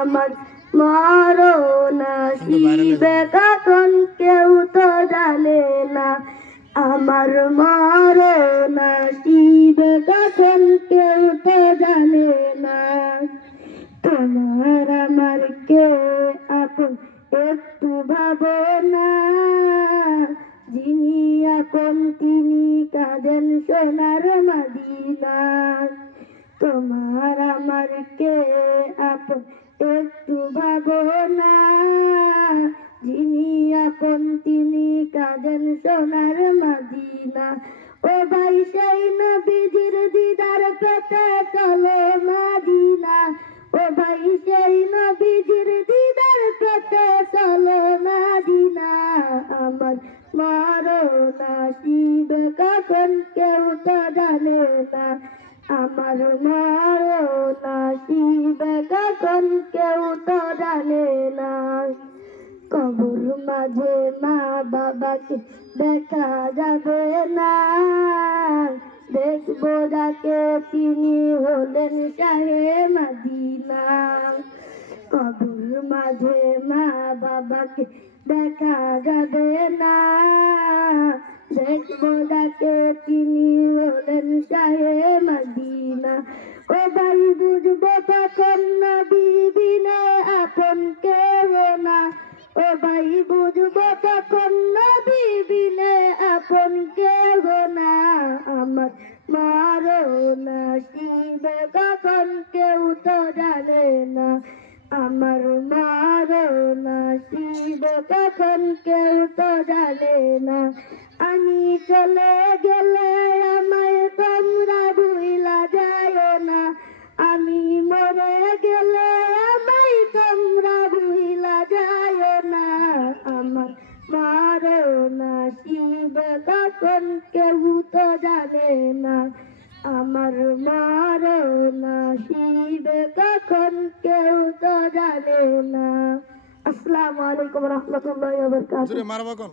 আমার মরণ আসিবে কখন কেউ তো জানে না। আমার মরণ আসিবে কখন কেউ তো জানে না। তোমার আমার কে আপন একটু ভাবনা যিনি আপন, তিনি কাঁদেন সোনার মাদিনা। তোমার আমার কে আপন একটু ভাবনা যিনি আপন তিনি কাঁদেন সোনার মাদিনা। ও ভাই, সেই নবীজির দিদার পেতে চলো মাদিনা। ও ভাই, সেই নবীজির দিদার পেতে চলো মাদিনা। আমার মরণ আসিবে, কখন কেউ তো জানে না। আমার মারও আসিবে কখন কেউ তো জানে না। কবর মাঝে মা বাবাকে দেখা যাবে না। দেখব যাকে তিনি হলেন চাহে মাদিনা। কবর মাঝে মা বাবাকে দেখা যাবে না। দেখব যাকে তিনি হলেন শাহে মাদিনা ভাই বুঝব তখন নবী বিনে আপন কেউ না। ও ভাই বুঝব তখন নবী বিনে আপন কেউ না। আমার মারো না শিবে কখন কেউ তো জানে না। আমার মারণ শিবে কখন কেউ তো জানে না। আমি চলে গেলে আমায় তোমরা ভুইলা যায় না। আমি মরে গেলে আমায় তোমরা ভুইলা যায় না। আমার মারণ শিবে কখন কেউ তো জানে না। আমার না শীদকাখন কখন কেউ তো জানে না। আসসালামু আলাইকুম রহমতুল্লাহ কোন?